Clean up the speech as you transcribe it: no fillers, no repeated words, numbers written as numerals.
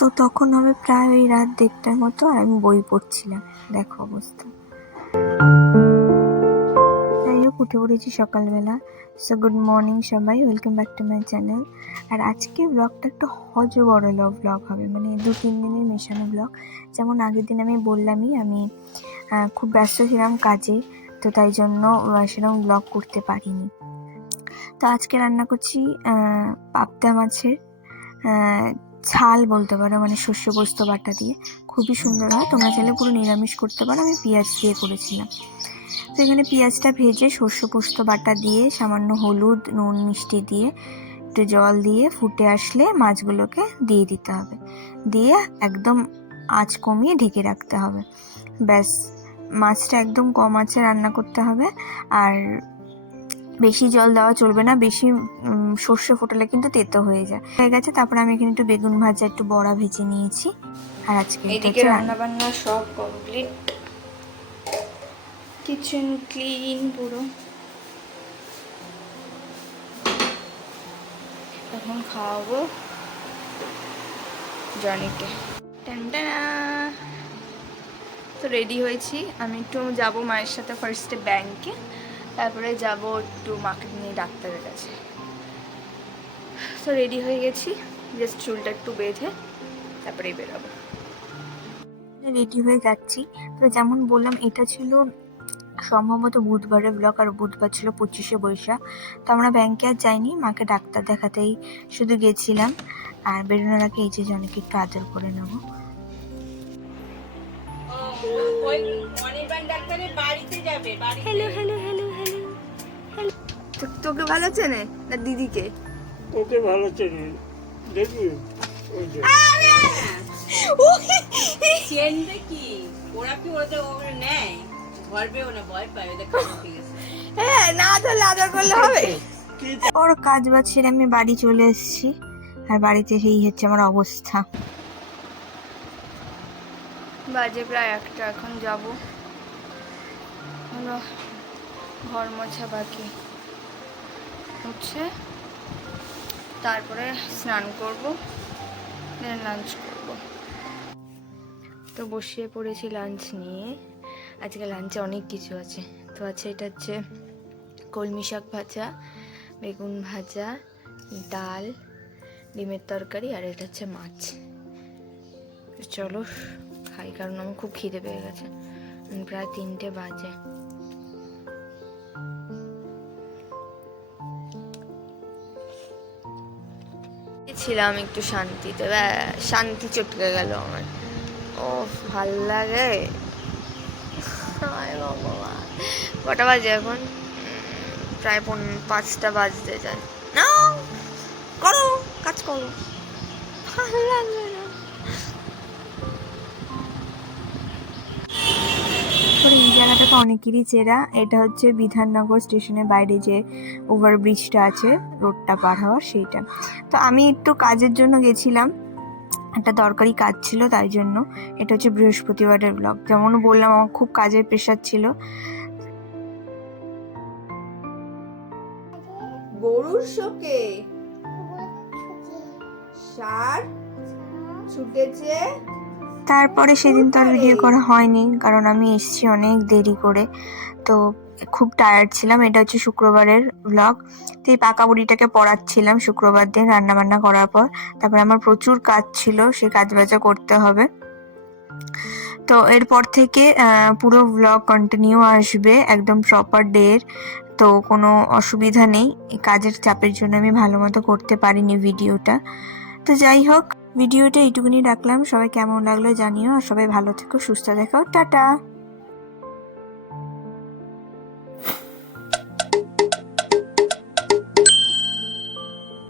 তো তখন হবে প্রায় ওই রাত 1:30টার মতো, আর আমি বই পড়ছিলাম। দেখো অবস্থা। যাই হোক, উঠে পড়েছি সকালবেলা। সো গুড মর্নিং সবাই, welcome back to my channel. আর আজকে ব্লগটা একটু হজবরল ব্লগ হবে, মানে 2-3 দিনের মেশানো ব্লগ। যেমন আগের দিন আমি বললামই, আমি খুব ব্যস্ত ছিলাম কাজে, তো তাই জন্য সেরকম ব্লগ করতে পারিনি। তো আজকে রান্না করছি পাবদা মাছের ঝাল বলতে পারো, মানে শস্য পোস্ত বাটা দিয়ে। খুবই সুন্দর হয়, তোমরা চাইলে পুরো নিরামিষ করতে পারো, আমি পেঁয়াজ দিয়ে করেছিলাম। তো এখানে পেঁয়াজটা ভেজে শস্য পোস্ত বাটা দিয়ে সামান্য হলুদ, নুন, মিষ্টি দিয়ে একটু জল দিয়ে ফুটে আসলে মাছগুলোকে দিয়ে দিতে হবে, দিয়ে একদম আঁচ কমিয়ে ঢেকে রাখতে হবে। ব্যাস, মাছটা একদম কম আঁচে রান্না করতে হবে। আর বেশি জল দেওয়া চলবে না, বেশি সর্ষে ফোটালে কিন্তু তেতো হয়ে গেছে। তারপরে আমি এখানে একটু বেগুন ভাজা, একটু বড়া ভেজে নিয়েছি। আর আজকে এদিকে রান্না বান্না সব কমপ্লিট, কিচেন ক্লিন পুরো। এখন খাওয়াবো জনিকে। তো রেডি হয়েছি, আমি একটু যাব মায়ের সাথে ফার্স্টে ব্যাংকে, তারপরে যাব একটু মাকে নিয়ে ডাক্তারের কাছে। তো রেডি হয়ে গেছি, জাস্ট চুলটা একটু বেঁধে তারপরেই বেরোবো। রেডি হয়ে যাচ্ছি। তো যেমন বললাম, এটা ছিল সম্ভবত বুধবারের ব্লগ, আর বুধবার ছিল 25শে বৈশাখ। তো আমরা ব্যাংকে আর যাইনি, মাকে ডাক্তার দেখাতেই শুধু গেছিলাম। আর বেরোনোর আগে এই যে জনকে একটু আদর করে নেবো। Hello hello hello hello. তোকে ভালো চেনে না দিদিকে? তোকে ভালো চেনে, দেখবি চেনবে কি ওরা, কি ওরা নেয় ধরবেও না, ভয় পায় ওদের। ঠিক আছে, হ্যাঁ, না ধরলে আদর করলে হবে। ওর কাজ বাজ সেরে আমি বাড়ি চলে এসেছি। আর বাড়িতে সেই হচ্ছে আমার অবস্থা। বাজে প্রায় 1টা, এখন যাব। হলো ঘর মোছা বাকি হচ্ছে, তারপরে স্নান করব, দেন লাঞ্চ করব। তো বসিয়ে পড়েছি লাঞ্চ নিয়ে। আজকে লাঞ্চে অনেক কিছু আছে। তো আছে, এটা হচ্ছে কলমি শাক ভাজা, বেগুন ভাজা, ডাল, ডিমের তরকারি, আর এটা হচ্ছে মাছ। চলো খাই, কারণ আমার খুব খিদে পেয়ে গেছে। প্রায় 3টে বাজে। ছিলাম একটু শান্তিতে, শান্তি চটকে গেল আমার। ও ভাল লাগে। কটা বাজে এখন? প্রায় 5টা বাজতে যায়। না করো, কাজ করো, ভালো লাগবে না। এই জায়গাটাতে অনেকেরই চেনা, এটা হচ্ছে বিধাননগর স্টেশনের বাইরে যে ওভারব্রিজটা আছে, রোডটা পার হওয়ার, সেইটা। তো আমি একটু কাজের জন্য গেছিলাম, একটা দরকারি কাজ ছিল, তাই জন্য। এটা হচ্ছে বৃহস্পতিবারের ব্লগ। যেমন বললাম, আমার খুব কাজের প্রেশার ছিল। গরুর শোকে ষাঁড় ছুটেছে। তারপরে সেদিন তো আর ভিডিও করা হয়নি, কারণ আমি এসেছি অনেক দেরি করে, তো খুব টায়ার্ড ছিলাম। এটা হচ্ছে শুক্রবারের ব্লগ। তো এই পাকা বুড়িটাকে পড়াচ্ছিলাম শুক্রবার দিন রান্না বান্না করার পর। তারপরে আমার প্রচুর কাজ ছিল, সে কাজ বাজা করতে হবে। তো এরপর থেকে পুরো ব্লগ কন্টিনিউ আসবে, একদম প্রপার ডের। তো কোনো অসুবিধা নেই, কাজের চাপের জন্য আমি ভালো মতো করতে পারিনি ভিডিওটা। তো যাই হোক, ভিডিওটা এইটুকুনি রাখলাম। সবাই কেমন লাগলো জানিও, আর সবাই ভালো থেকো, সুস্থ থেকো, টাটা।